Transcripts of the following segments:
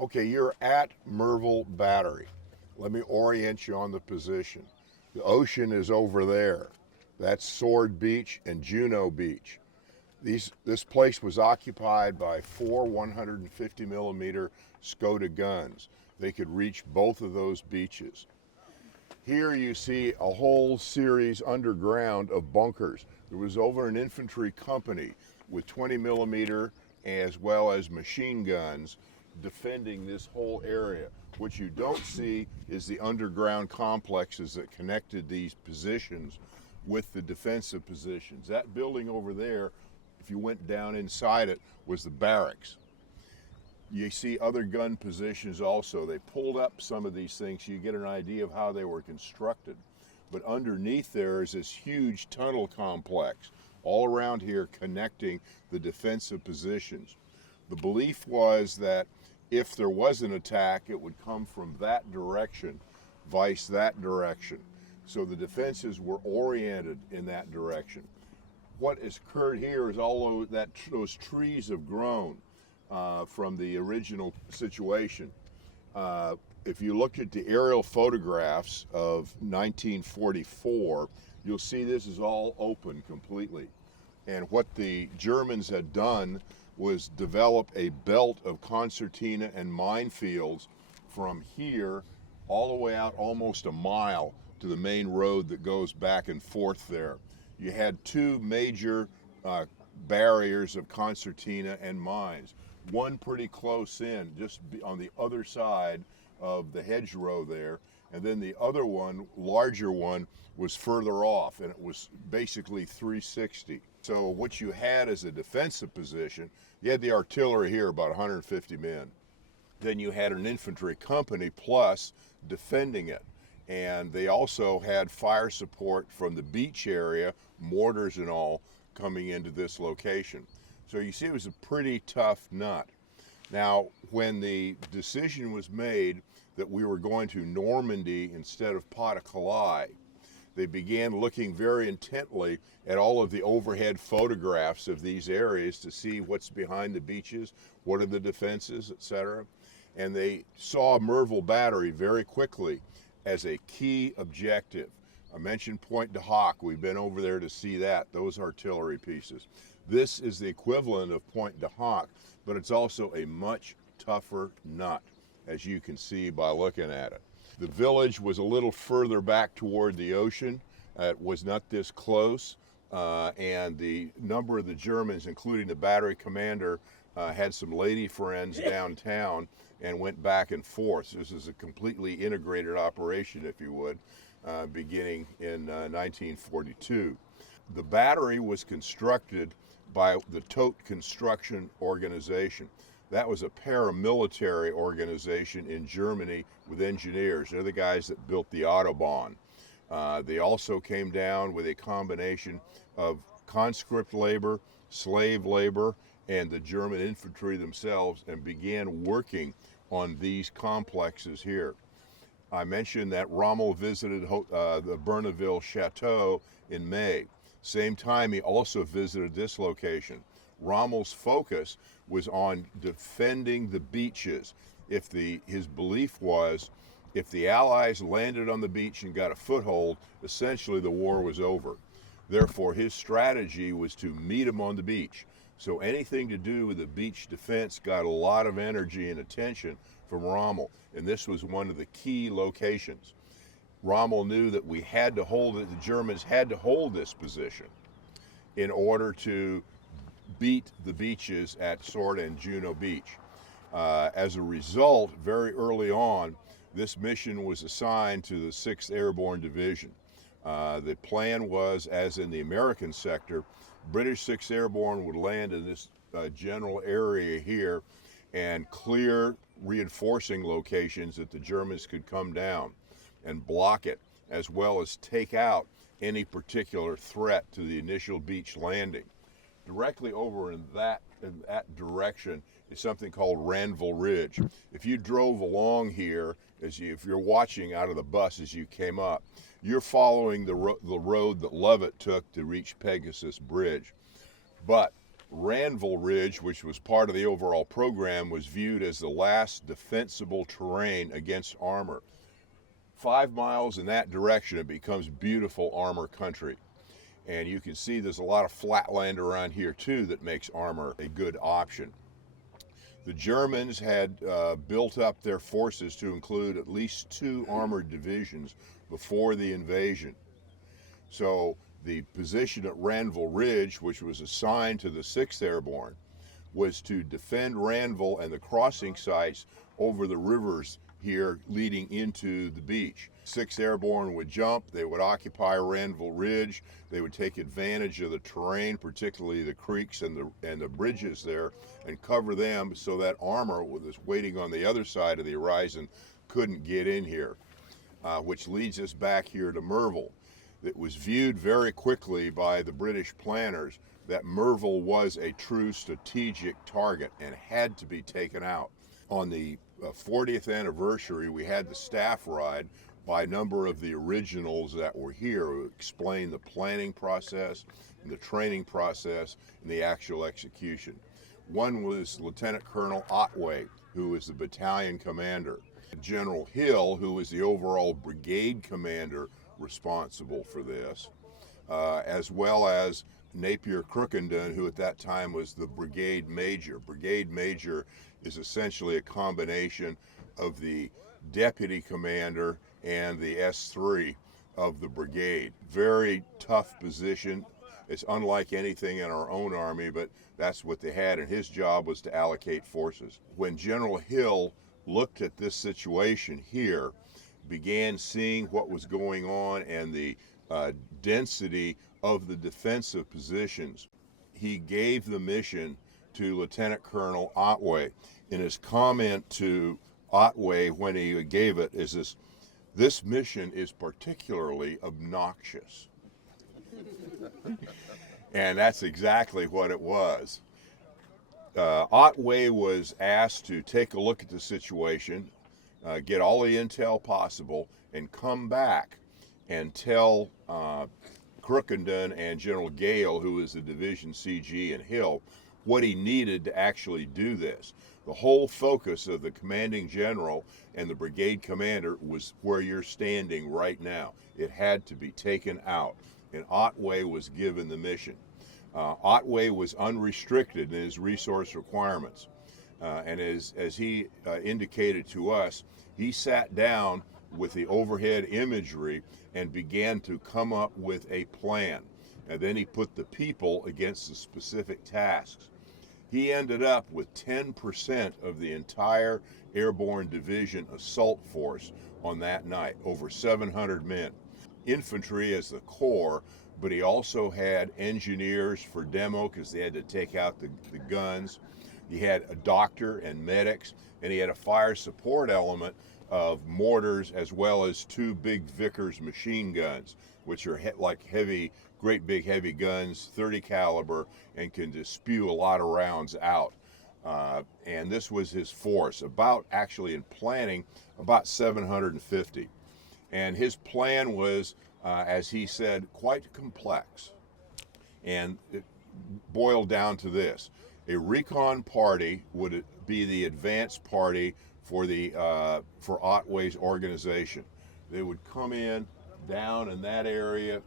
Okay, you're at Merville Battery. Let me orient you on the position. The ocean is over there. That's Sword Beach and Juno Beach. This place was occupied by four 150 millimeter Skoda guns. They could reach both of those beaches. Here you see a whole series underground of bunkers. There was over an infantry company with 20 millimeter as well as machine guns defending this whole area. What you don't see is the underground complexes that connected these positions with the defensive positions. That building over there, if you went down inside it, was the barracks. You see other gun positions also. They pulled up some of these things so you get an idea of how they were constructed. But underneath there is this huge tunnel complex all around here connecting the defensive positions. The belief was that if there was an attack, it would come from that direction, vice that direction. So the defenses were oriented in that direction. What has occurred here is all those trees have grown from the original situation. If you look at the aerial photographs of 1944, you'll see this is all open completely. And what the Germans had done was develop a belt of concertina and minefields from here all the way out almost a mile to the main road that goes back and forth there. You had two major barriers of concertina and mines. One pretty close in, just on the other side of the hedgerow there, and then the other one, larger one, was further off, and it was basically 360. So what you had as a defensive position, you had the artillery here, about 150 men. Then you had an infantry company plus defending it. And they also had fire support from the beach area, mortars and all, coming into this location. So you see it was a pretty tough nut. Now, when the decision was made that we were going to Normandy instead of Pas-de-Calais, they began looking very intently at all of the overhead photographs of these areas to see what's behind the beaches, what are the defenses, etc. And they saw Merville Battery very quickly as a key objective. I mentioned Pointe de Hoc. We've been over there to see that, those artillery pieces. This is the equivalent of Pointe de Hoc, but it's also a much tougher nut, as you can see by looking at it. The village was a little further back toward the ocean. It was not this close, and the number of the Germans, including the battery commander, had some lady friends downtown and went back and forth. This is a completely integrated operation, if you would, beginning in 1942. The battery was constructed by the Todt Construction Organization. That was a paramilitary organization in Germany with engineers. They're the guys that built the Autobahn. They also came down with a combination of conscript labor, slave labor, and the German infantry themselves, and began working on these complexes here. I mentioned that Rommel visited the Bernaville Chateau in May. Same time, he also visited this location. Rommel's focus was on defending the beaches. His belief was, if the Allies landed on the beach and got a foothold, essentially the war was over. Therefore, his strategy was to meet them on the beach. So anything to do with the beach defense got a lot of energy and attention from Rommel, and this was one of the key locations. Rommel knew that we had to hold it, the Germans had to hold this position in order to beat the beaches at Sword and Juno Beach. As a result, very early on, this mission was assigned to the 6th Airborne Division. The plan was, as in the American sector, British 6th Airborne would land in this general area here and clear reinforcing locations that the Germans could come down and block it, as well as take out any particular threat to the initial beach landing. Directly over in that direction is something called Ranville Ridge. If you drove along here, if you're watching out of the bus as you came up, you're following the road that Lovett took to reach Pegasus Bridge. But Ranville Ridge, which was part of the overall program, was viewed as the last defensible terrain against armor. 5 miles in that direction, it becomes beautiful armor country. And you can see there's a lot of flat land around here too that makes armor a good option. The Germans had built up their forces to include at least 2 armored divisions before the invasion. So the position at Ranville Ridge, which was assigned to the 6th Airborne, was to defend Ranville and the crossing sites over the rivers here leading into the beach. 6th Airborne would jump, they would occupy Ranville Ridge, they would take advantage of the terrain, particularly the creeks and the bridges there, and cover them so that armor that was waiting on the other side of the horizon couldn't get in here, which leads us back here to Merville. It was viewed very quickly by the British planners that Merville was a true strategic target and had to be taken out. On the 40th anniversary, we had the staff ride by a number of the originals that were here who explained the planning process, and the training process, and the actual execution. One was Lieutenant Colonel Otway, who was the battalion commander. General Hill, who was the overall brigade commander responsible for this, as well as Napier Crookenden, who at that time was the brigade major. Brigade major is essentially a combination of the deputy commander and the S3 of the brigade. Very tough position. It's unlike anything in our own army, but that's what they had, and his job was to allocate forces. When General Hill looked at this situation here, began seeing what was going on and the density of the defensive positions, he gave the mission to Lieutenant Colonel Otway. In his comment to Otway when he gave it is this mission is particularly obnoxious. And that's exactly what it was. Otway was asked to take a look at the situation, get all the intel possible, and come back and tell Crookenden and General Gale, who was the division CG, and Hill, what he needed to actually do this. The whole focus of the commanding general and the brigade commander was where you're standing right now. It had to be taken out, and Otway was given the mission. Otway was unrestricted in his resource requirements, and as he indicated to us, he sat down with the overhead imagery and began to come up with a plan, and then he put the people against the specific tasks. He ended up with 10% of the entire airborne division assault force on that night, over 700 men. Infantry as the core, but he also had engineers for demo because they had to take out the guns. He had a doctor and medics, and he had a fire support element of mortars as well as 2 big Vickers machine guns, which are like heavy, great big heavy guns, 30 caliber, and can just spew a lot of rounds out. And this was his force, actually in planning, about 750. And his plan was, as he said, quite complex. And it boiled down to this. A recon party would be the advance party for Otway's organization. They would come in down in that area,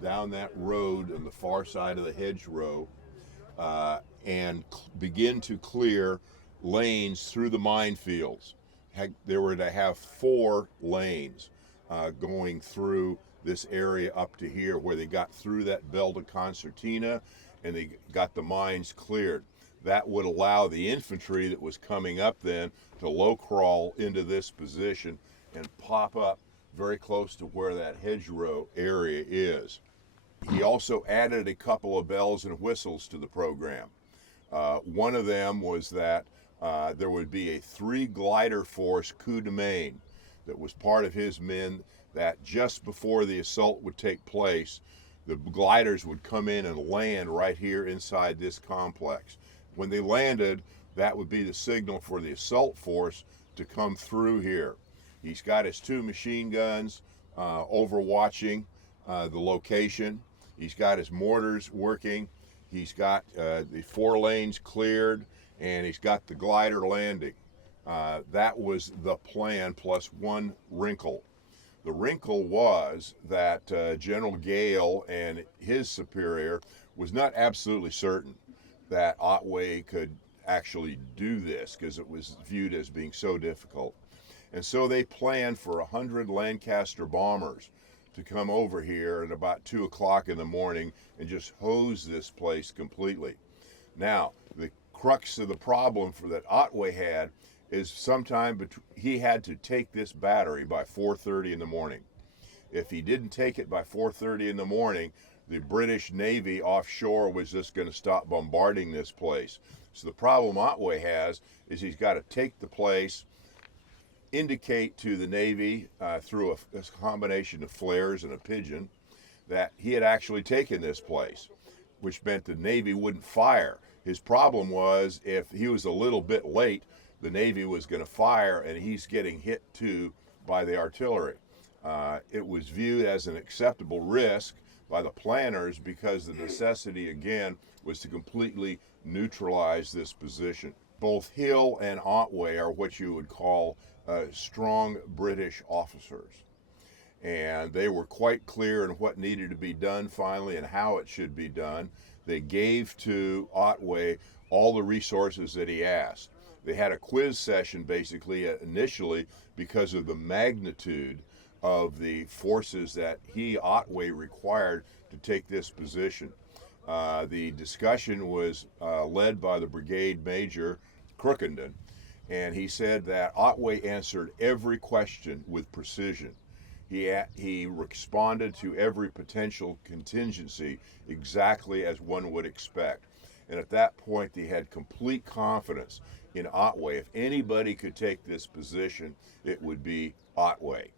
down that road on the far side of the hedgerow, and begin to clear lanes through the minefields. They were to have 4 lanes going through this area up to here, where they got through that belt of concertina and they got the mines cleared. That would allow the infantry that was coming up then to low crawl into this position and pop up very close to where that hedgerow area is. He also added a couple of bells and whistles to the program. One of them was that there would be a 3 glider force coup de main that was part of his men, that just before the assault would take place, the gliders would come in and land right here inside this complex. When they landed, that would be the signal for the assault force to come through here. He's got his 2 machine guns overwatching the location. He's got his mortars working. He's got the 4 lanes cleared, and he's got the glider landing. That was the plan, plus one wrinkle. The wrinkle was that General Gale and his superior was not absolutely certain that Otway could actually do this, because it was viewed as being so difficult. And so they planned for 100 Lancaster bombers to come over here at about 2 o'clock in the morning and just hose this place completely. Now, the crux of the problem that Otway had is he had to take this battery by 4:30 in the morning. If he didn't take it by 4:30 in the morning, the British Navy offshore was just going to stop bombarding this place. So the problem Otway has is he's got to take the place, indicate to the Navy through a combination of flares and a pigeon that he had actually taken this place, which meant the Navy wouldn't fire. His problem was if he was a little bit late, the Navy was going to fire, and he's getting hit too by the artillery. It was viewed as an acceptable risk by the planners because the necessity, again, was to completely neutralize this position. Both Hill and Otway are what you would call strong British officers. And they were quite clear in what needed to be done finally and how it should be done. They gave to Otway all the resources that he asked. They had a quiz session basically initially because of the magnitude of the forces that Otway, required to take this position. The discussion was led by the brigade major, Crookenden, and he said that Otway answered every question with precision. He responded to every potential contingency exactly as one would expect. And at that point, he had complete confidence in Otway. If anybody could take this position, it would be Otway.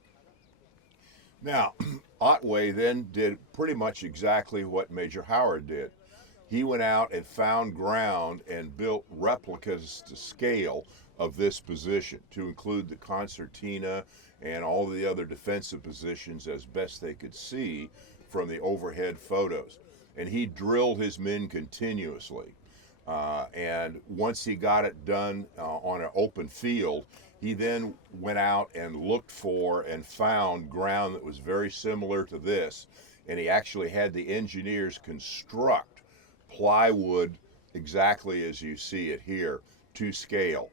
Now, Otway then did pretty much exactly what Major Howard did. He went out and found ground and built replicas to scale of this position, to include the concertina and all the other defensive positions as best they could see from the overhead photos. And he drilled his men continuously. And once he got it done on an open field, he then went out and looked for and found ground that was very similar to this. And he actually had the engineers construct plywood exactly as you see it here to scale.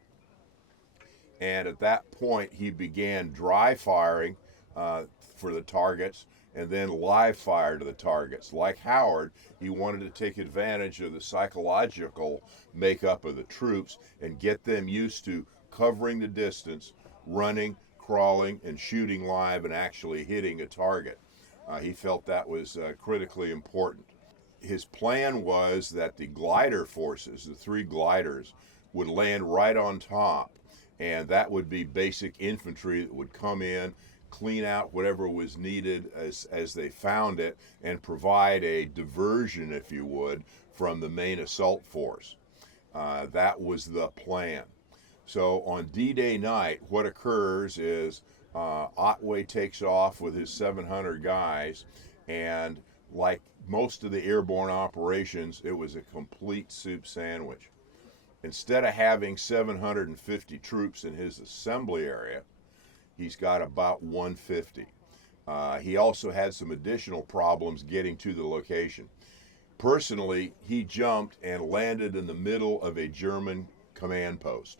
And at that point, he began dry firing for the targets and then live fire to the targets. Like Howard, he wanted to take advantage of the psychological makeup of the troops and get them used to covering the distance, running, crawling, and shooting live and actually hitting a target. He felt that was critically important. His plan was that the glider forces, the 3 gliders, would land right on top, and that would be basic infantry that would come in, clean out whatever was needed as they found it, and provide a diversion, if you would, from the main assault force. That was the plan. So on D-Day night, what occurs is Otway takes off with his 700 guys, and like most of the airborne operations, it was a complete soup sandwich. Instead of having 750 troops in his assembly area, he's got about 150. He also had some additional problems getting to the location. Personally, he jumped and landed in the middle of a German command post.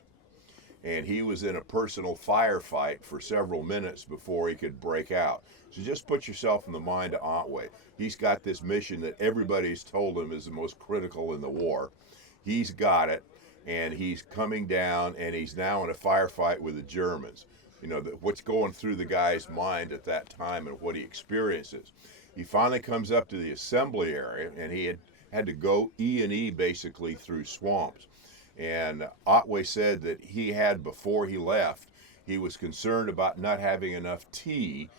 And he was in a personal firefight for several minutes before he could break out. So just put yourself in the mind of Otway. He's got this mission that everybody's told him is the most critical in the war. He's got it, and he's coming down, and he's now in a firefight with the Germans. You know, what's going through the guy's mind at that time and what he experiences. He finally comes up to the assembly area, and he had to go E&E basically through swamps. And Otway said that he had, before he left, he was concerned about not having enough tea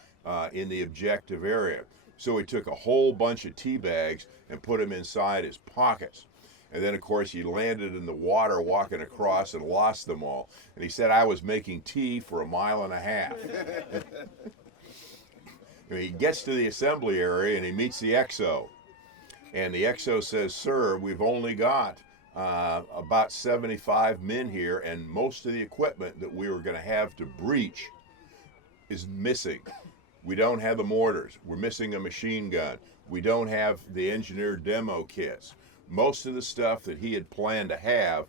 in the objective area. So he took a whole bunch of tea bags and put them inside his pockets. And then, of course, he landed in the water walking across and lost them all. And he said, I was making tea for a mile and a half. He gets to the assembly area and he meets the XO. And the XO says, sir, we've only got about 75 men here, and most of the equipment that we were going to have to breach is missing. We don't have the mortars. We're missing a machine gun. We don't have the engineered demo kits. Most of the stuff that he had planned to have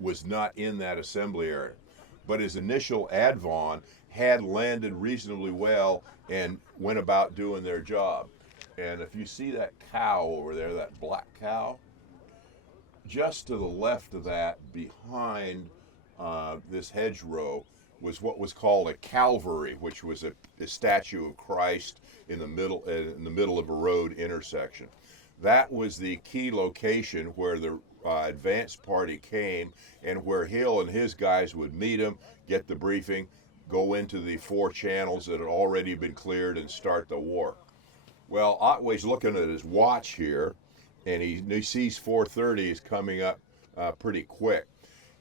was not in that assembly area. But his initial advon had landed reasonably well and went about doing their job. And if you see that cow over there, that black cow, just to the left of that, behind this hedgerow, was what was called a Calvary, which was a statue of Christ in the middle of a road intersection. That was the key location where the advance party came, and where Hill and his guys would meet him, get the briefing, go into the 4 channels that had already been cleared, and start the war. Well, Otway's looking at his watch here, and he sees 4:30 is coming up pretty quick.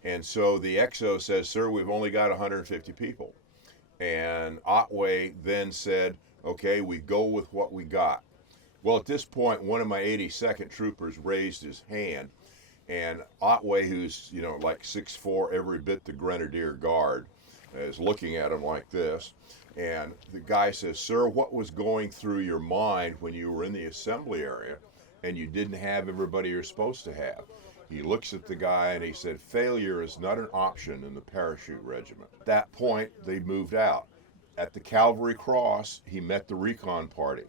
And so the XO says, sir, we've only got 150 people. And Otway then said, okay, we go with what we got. Well, at this point, one of my 82nd troopers raised his hand, and Otway, who's, like 6'4", every bit the Grenadier Guard, is looking at him like this. And the guy says, sir, what was going through your mind when you were in the assembly area and you didn't have everybody you're supposed to have? He looks at the guy and he said, failure is not an option in the parachute regiment. At that point, they moved out. At the Calvary Cross, he met the recon party.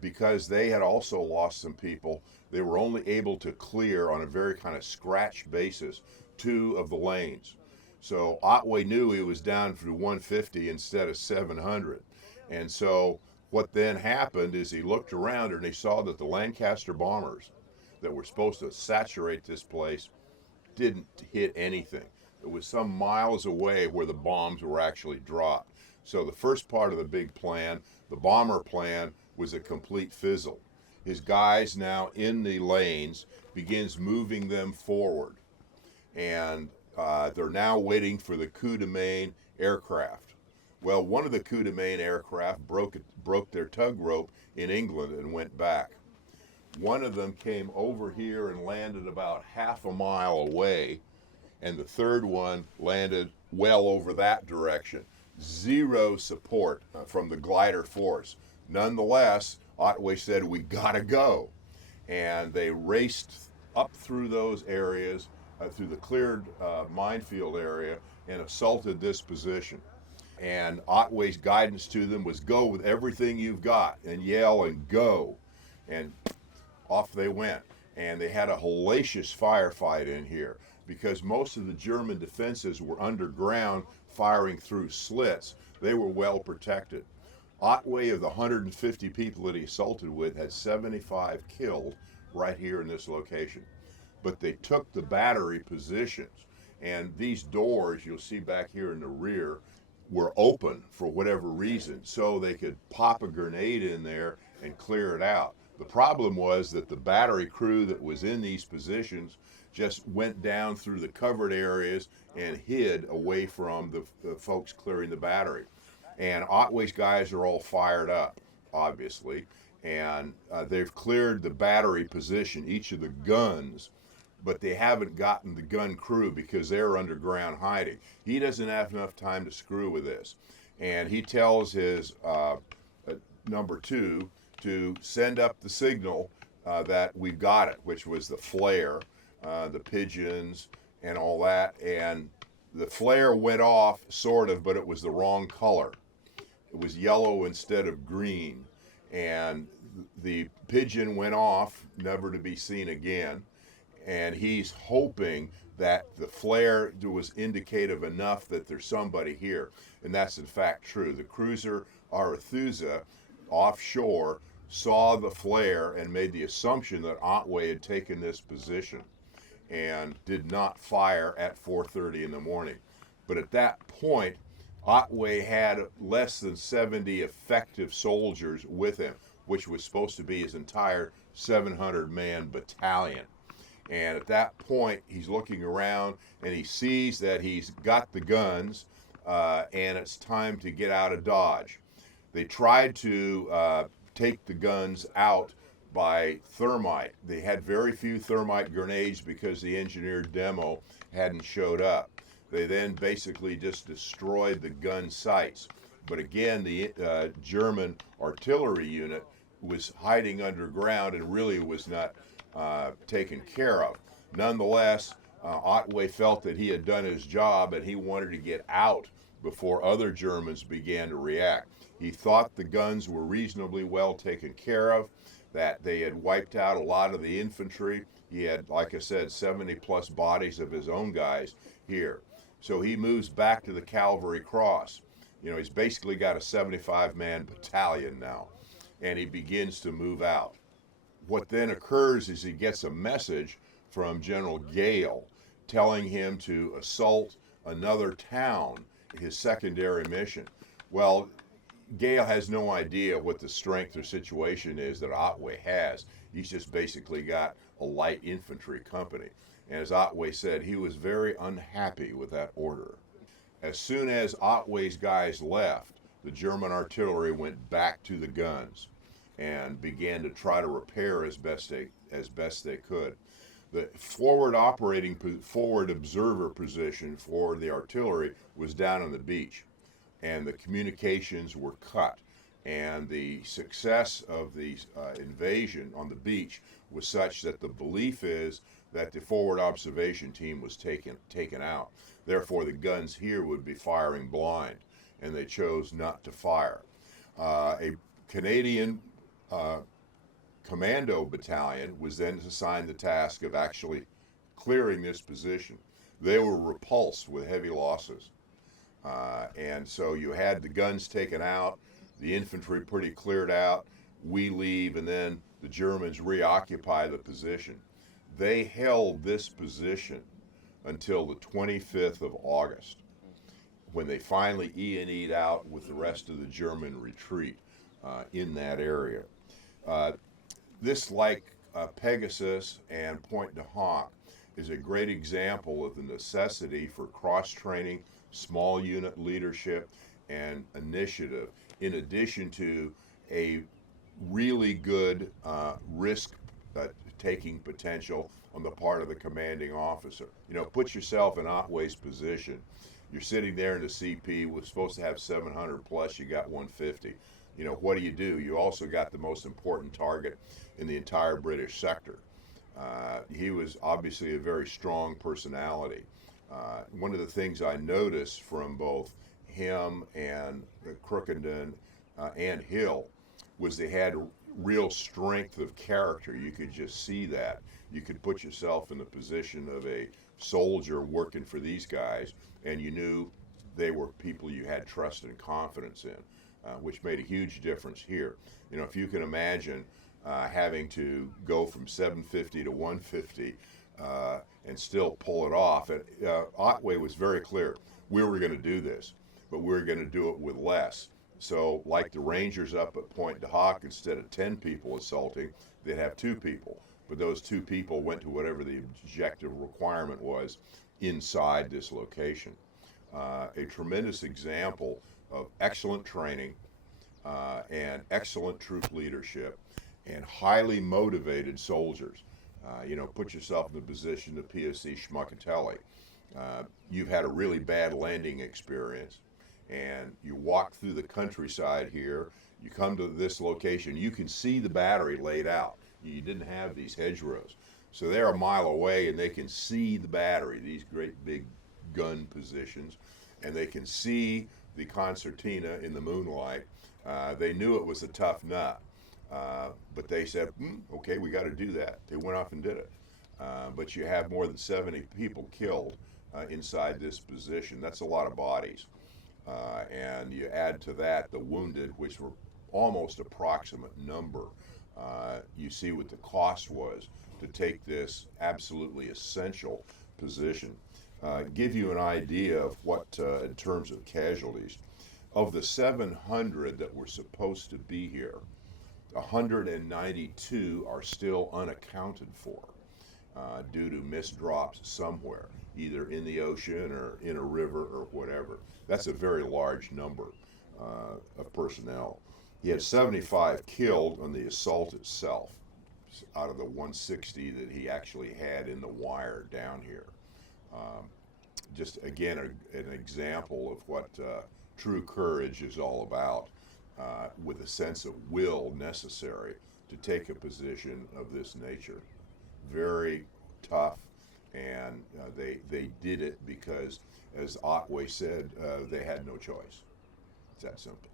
Because they had also lost some people, they were only able to clear on a very kind of scratch basis 2 of the lanes. So Otway knew he was down to 150 instead of 700. And so what then happened is he looked around and he saw that the Lancaster bombers that were supposed to saturate this place didn't hit anything. It was some miles away where the bombs were actually dropped. So the first part of the big plan, the bomber plan, was a complete fizzle. His guys now in the lanes begins moving them forward. And they're now waiting for the coup de main aircraft. Well, one of the coup de main aircraft broke their tug rope in England and went back. One of them came over here and landed about half a mile away, and the third one landed well over that direction. 0 support from the glider force. Nonetheless, Otway said, we gotta go. And they raced up through those areas, through the cleared minefield area, and assaulted this position. And Otway's guidance to them was, go with everything you've got, and yell and go. And off they went. And they had a hellacious firefight in here, because most of the German defenses were underground, firing through slits. They were well protected. Otway, of the 150 people that he assaulted with, had 75 killed right here in this location. But they took the battery positions, and these doors you'll see back here in the rear were open for whatever reason, so they could pop a grenade in there and clear it out. The problem was that the battery crew that was in these positions just went down through the covered areas and hid away from the folks clearing the battery. And Otway's guys are all fired up, obviously, and they've cleared the battery position, each of the guns, but they haven't gotten the gun crew because they're underground hiding. He doesn't have enough time to screw with this. And he tells his number 2 to send up the signal that we've got it, which was the flare, the pigeons, and all that. And the flare went off, sort of, but it was the wrong color. It was yellow instead of green. And the pigeon went off, never to be seen again. And he's hoping that the flare was indicative enough that there's somebody here. And that's in fact true. The cruiser Arethusa offshore saw the flare and made the assumption that Otway had taken this position and did not fire at 4:30 in the morning. But at that point, Otway had less than 70 effective soldiers with him, which was supposed to be his entire 700-man battalion. And at that point, he's looking around and he sees that he's got the guns and it's time to get out of Dodge. They tried to take the guns out by thermite. They had very few thermite grenades because the engineered demo hadn't showed up. They then basically just destroyed the gun sites. But again, the German artillery unit was hiding underground and really was not taken care of. Nonetheless, Otway felt that he had done his job and he wanted to get out before other Germans began to react. He thought the guns were reasonably well taken care of, that they had wiped out a lot of the infantry. He had, like I said, 70 plus bodies of his own guys here. So he moves back to the Cavalry Cross. You know, he's basically got a 75-man battalion now, and he begins to move out. What then occurs is he gets a message from General Gale telling him to assault another town, his secondary mission. Well, Gale has no idea what the strength or situation is that Otway has. He's just basically got a light infantry company. And as Otway said, he was very unhappy with that order. As soon as Otway's guys left, the German artillery went back to the guns and began to try to repair as best they could. The forward observer position for the artillery was down on the beach, and the communications were cut. And the success of the invasion on the beach was such that the belief is that the forward observation team was taken out. Therefore, the guns here would be firing blind, and they chose not to fire. A Canadian commando battalion was then assigned the task of actually clearing this position. They were repulsed with heavy losses. And so you had the guns taken out, the infantry pretty cleared out, we leave, and then the Germans reoccupy the position. They held this position until the 25th of August, when they finally E&E'd out with the rest of the German retreat in that area. This, like Pegasus and Pointe du Hoc, is a great example of the necessity for cross-training, small unit leadership, and initiative, in addition to a really good risk-taking potential on the part of the commanding officer. You know, put yourself in Otway's position. You're sitting there in the CP, we're supposed to have 700 plus, you got 150. You know, what do? You also got the most important target in the entire British sector. He was obviously a very strong personality. One of the things I noticed from both him and Crookenden and Hill was they had real strength of character. You could just see that. You could put yourself in the position of a soldier working for these guys, and you knew they were people you had trust and confidence in, which made a huge difference here. You know, if you can imagine having to go from 750 to 150 and still pull it off. And Otway was very clear. We were going to do this, but we were going to do it with less. So like the Rangers up at Pointe du Hoc, instead of 10 people assaulting, they'd have 2 people. But those 2 people went to whatever the objective requirement was inside this location. A tremendous example of excellent training and excellent troop leadership and highly motivated soldiers. You know, put yourself in the position of POC Schmuckatelli. You've had a really bad landing experience, and you walk through the countryside here, you come to this location, you can see the battery laid out. You didn't have these hedgerows. So they're a mile away and they can see the battery, these great big gun positions, and they can see the concertina in the moonlight. They knew it was a tough nut, but they said, okay, we got to do that. They went off and did it. But you have more than 70 people killed inside this position. That's a lot of bodies. And you add to that the wounded, which were almost approximate number. You see what the cost was to take this absolutely essential position. Give you an idea of what, in terms of casualties, of the 700 that were supposed to be here, 192 are still unaccounted for due to missed drops somewhere, either in the ocean or in a river or whatever. That's a very large number of personnel. He had 75 killed on the assault itself. out of the 160 that he actually had in the wire down here. Just again, an example of what true courage is all about, with a sense of will necessary to take a position of this nature. Very tough, and they did it because, as Otway said, they had no choice. It's that simple.